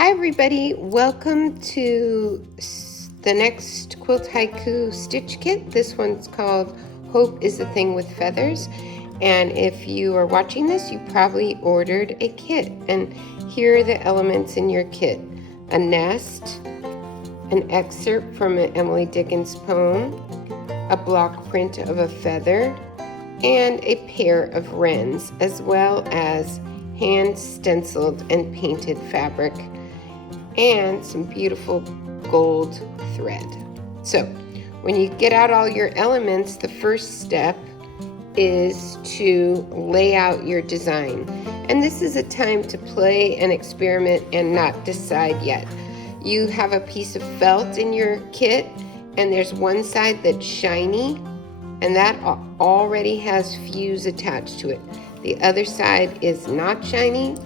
Hi everybody, welcome to the next Quilt Haiku stitch kit. This one's called Hope is a Thing with Feathers. And if you are watching this, you probably ordered a kit. And here are the elements in your kit. A nest, an excerpt from an Emily Dickinson poem, a block print of a feather, and a pair of wrens, as well as hand stenciled and painted fabric, and some beautiful gold thread. So when you get out all your elements, the first step is to lay out your design. And this is a time to play and experiment and not decide yet. You have a piece of felt in your kit, and there's one side that's shiny, and that already has fuse attached to it. The other side is not shiny.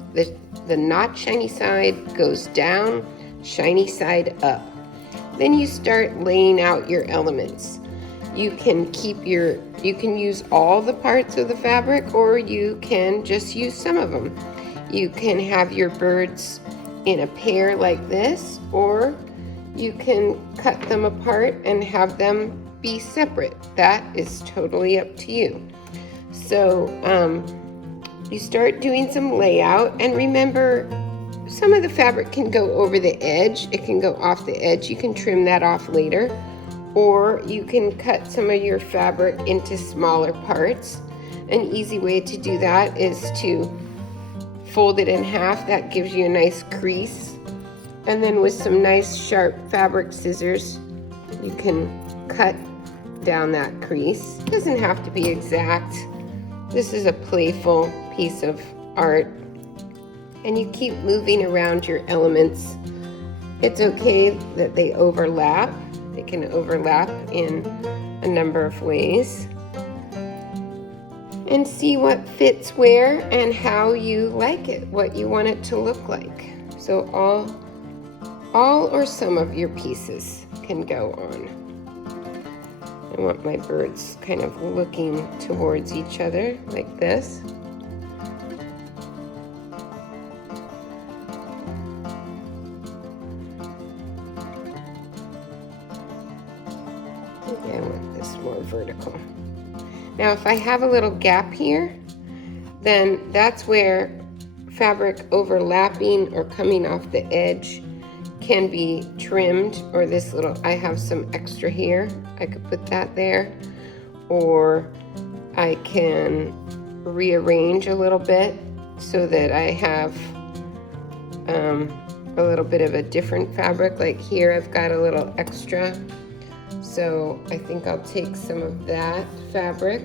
The not shiny side goes down, shiny side up. Then you start laying out your elements. You can use all the parts of the fabric, or you can just use some of them. You can have your birds in a pair like this, or you can cut them apart and have them be separate. That is totally up to you. So you start doing some layout, and remember, some of the fabric can go over the edge. It can go off the edge. You can trim that off later, or you can cut some of your fabric into smaller parts. An easy way to do that is to fold it in half. That gives you a nice crease. And then with some nice sharp fabric scissors, you can cut down that crease. It doesn't have to be exact. This is a playful piece of art, and you keep moving around your elements. It's okay that they overlap. They can overlap in a number of ways. And see what fits where and how you like it, what you want it to look like. So all or some of your pieces can go on. I want my birds kind of looking towards each other like this. I want this more vertical. Now if I have a little gap here, then that's where fabric overlapping or coming off the edge can be trimmed, or this little, I have some extra here, I could put that there, or I can rearrange a little bit so that I have a little bit of a different fabric. Like here I've got a little extra, so I think I'll take some of that fabric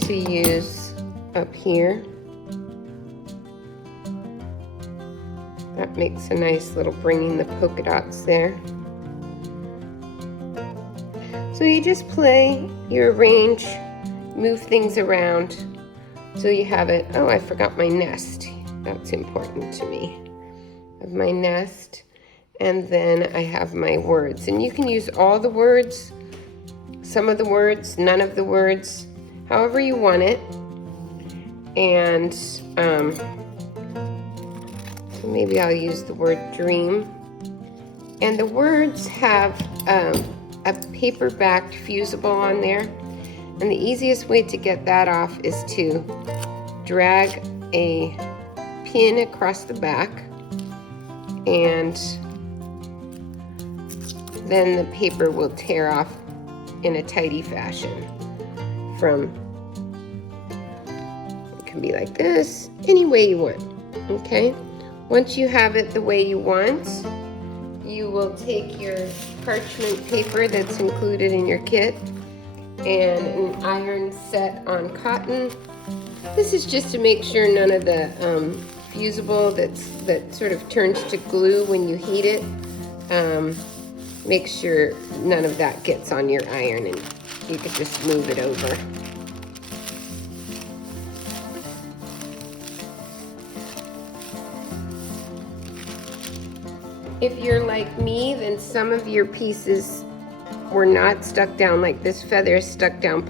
to use up here. That makes a nice little bringing the polka dots there. So you just play, you arrange, move things around so you have it. Oh, I forgot my nest. That's important to me. I have my nest, and then I have my words. And you can use all the words, some of the words, none of the words, however you want it. And so maybe I'll use the word dream. And the words have a paper-backed fusible on there. And the easiest way to get that off is to drag a pin across the back, and then the paper will tear off in a tidy fashion. It can be like this, any way you want, okay? Once you have it the way you want, you will take your parchment paper that's included in your kit and an iron set on cotton. This is just to make sure none of the fusible that sort of turns to glue when you heat it, make sure none of that gets on your iron, and you could just move it over. If you're like me, then some of your pieces were not stuck down, like this feather is stuck down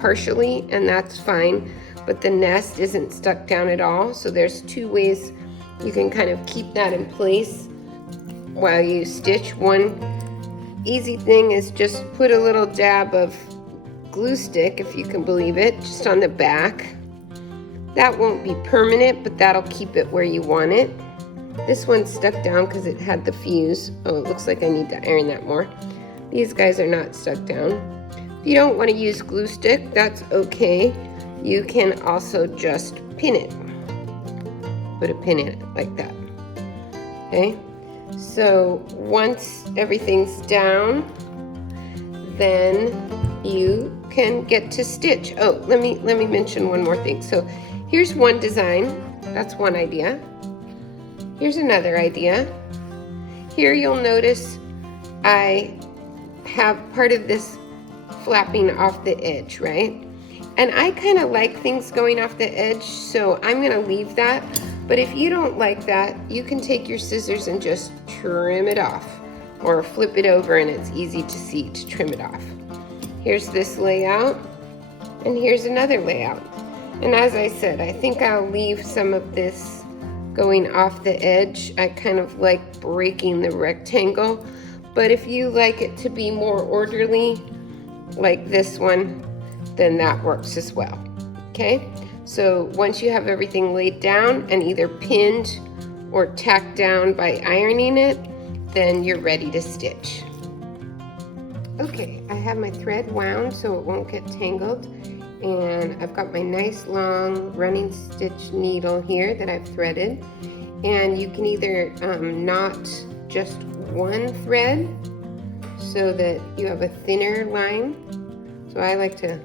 partially, and that's fine. but the nest isn't stuck down at all. So there's two ways you can kind of keep that in place while you stitch. One easy thing is just put a little dab of glue stick, if you can believe it, just on the back. That won't be permanent, but that'll keep it where you want it. This one's stuck down because it had the fuse. Oh, it looks like I need to iron that more. These guys are not stuck down. If you don't want to use glue stick, that's okay. You can also just pin it. Put a pin in it like that. Okay? So once everything's down, then you can get to stitch. Oh, let me mention one more thing. So here's one design. That's one idea. Here's another idea. Here you'll notice I have part of this flapping off the edge, right? And I kind of like things going off the edge, so I'm gonna leave that. But if you don't like that, you can take your scissors and just trim it off, or flip it over and it's easy to see to trim it off. Here's this layout, and here's another layout. And as I said, I think I'll leave some of this going off the edge. I kind of like breaking the rectangle, but if you like it to be more orderly, like this one, then that works as well, okay? So once you have everything laid down and either pinned or tacked down by ironing it, then you're ready to stitch. Okay, I have my thread wound so it won't get tangled, and I've got my nice long running stitch needle here that I've threaded, and you can either knot just one thread so that you have a thinner line. So I like to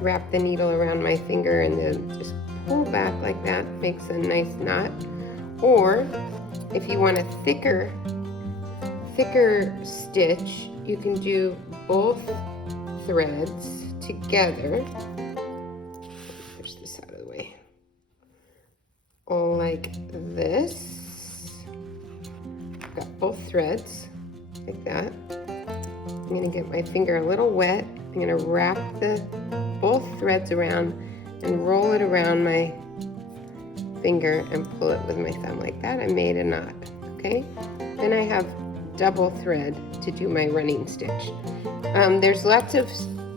wrap the needle around my finger and then just pull back like that, makes a nice knot. Or if you want a thicker stitch, you can do both threads together. Push this out of the way. Like this. Got both threads like that. I'm gonna get my finger a little wet. I'm gonna wrap both threads around and roll it around my finger and pull it with my thumb like that. I made a knot, okay? Then I have double thread to do my running stitch. There's lots of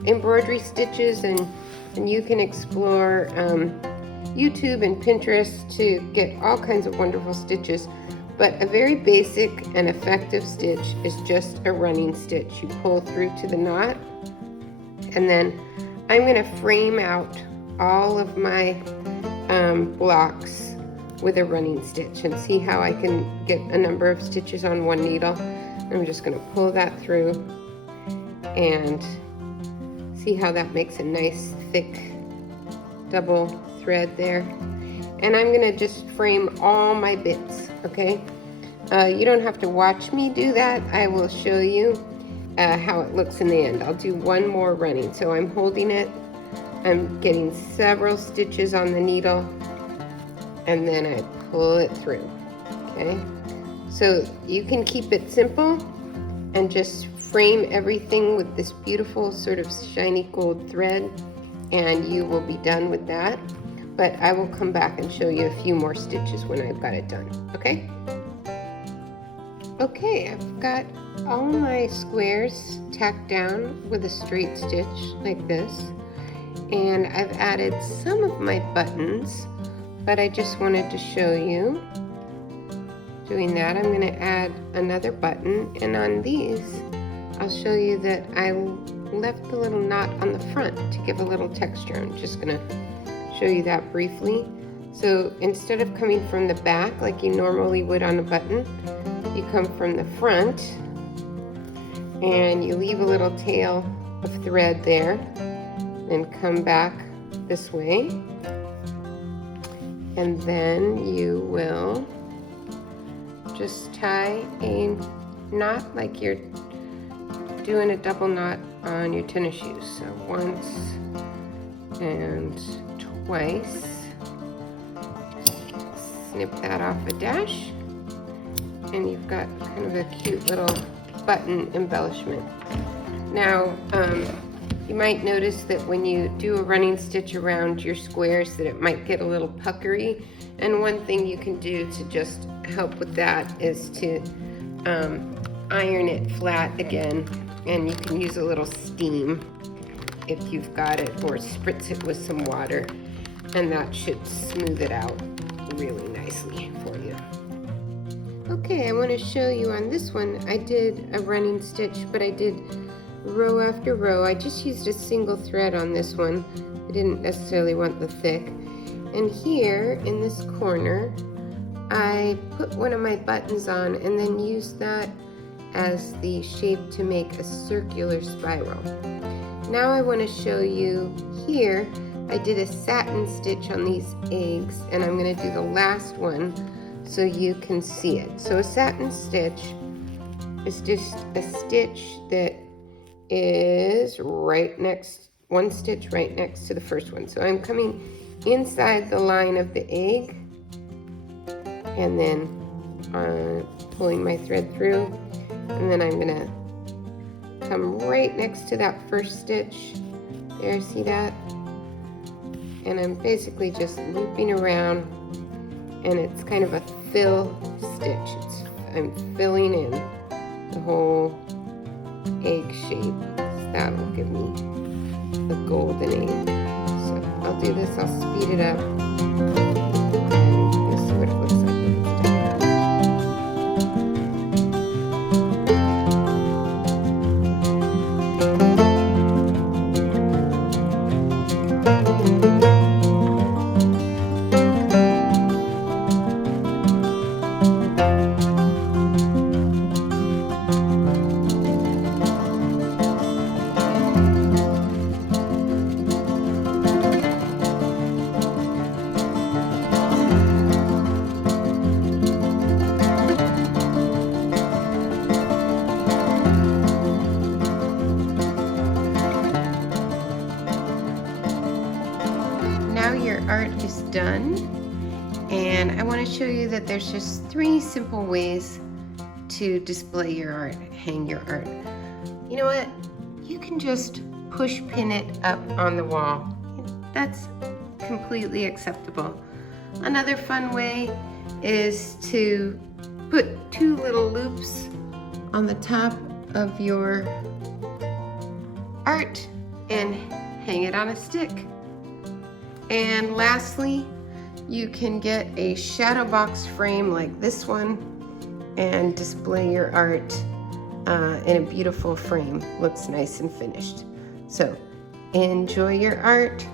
embroidery stitches, and you can explore YouTube and Pinterest to get all kinds of wonderful stitches. But a very basic and effective stitch is just a running stitch. You pull through to the knot, and then I'm going to frame out all of my blocks with a running stitch and see how I can get a number of stitches on one needle. I'm just going to pull that through and see how that makes a nice thick double thread there. And I'm going to just frame all my bits, okay? You don't have to watch me do that. I will show you how it looks in the end. I'll do one more running. So I'm holding it, I'm getting several stitches on the needle, and then I pull it through, okay? So you can keep it simple and just frame everything with this beautiful sort of shiny gold thread, and you will be done with that. But I will come back and show you a few more stitches when I've got it done, okay? Okay, I've got all my squares tacked down with a straight stitch like this, and I've added some of my buttons, but I just wanted to show you. Doing that, I'm going to add another button, and on these I'll show you that I left the little knot on the front to give a little texture. I'm just going to show you that briefly. So instead of coming from the back like you normally would on a button, you come from the front and you leave a little tail of thread there and come back this way, and then you will just tie a knot like you're doing a double knot on your tennis shoes. So once and twice. Snip that off a dash, and you've got kind of a cute little button embellishment. Now, You might notice that when you do a running stitch around your squares that it might get a little puckery, and one thing you can do to just help with that is to iron it flat again, and you can use a little steam if you've got it, or spritz it with some water, and that should smooth it out really nicely for you. Okay, I want to show you on this one, I did a running stitch, but I did row after row. I just used a single thread on this one. I didn't necessarily want the thick. And here in this corner, I put one of my buttons on and then used that as the shape to make a circular spiral. Now I want to show you here, I did a satin stitch on these eggs, and I'm going to do the last one so you can see it. So a satin stitch is just a stitch that is one stitch right next to the first one. So I'm coming inside the line of the egg and then pulling my thread through, and then I'm gonna come right next to that first stitch there, see that? And I'm basically just looping around, and it's kind of a fill stitch. I'm filling in the whole egg shape. So that'll give me the golden egg. So I'll do this, I'll speed it up, and you'll see what it looks like when it's your art is done, and I want to show you that there's just 3 simple ways to display your art, hang your art. You know what? You can just push pin it up on the wall. That's completely acceptable. Another fun way is to put 2 little loops on the top of your art and hang it on a stick. And lastly, you can get a shadow box frame like this one and display your art in a beautiful frame. Looks nice and finished. So enjoy your art.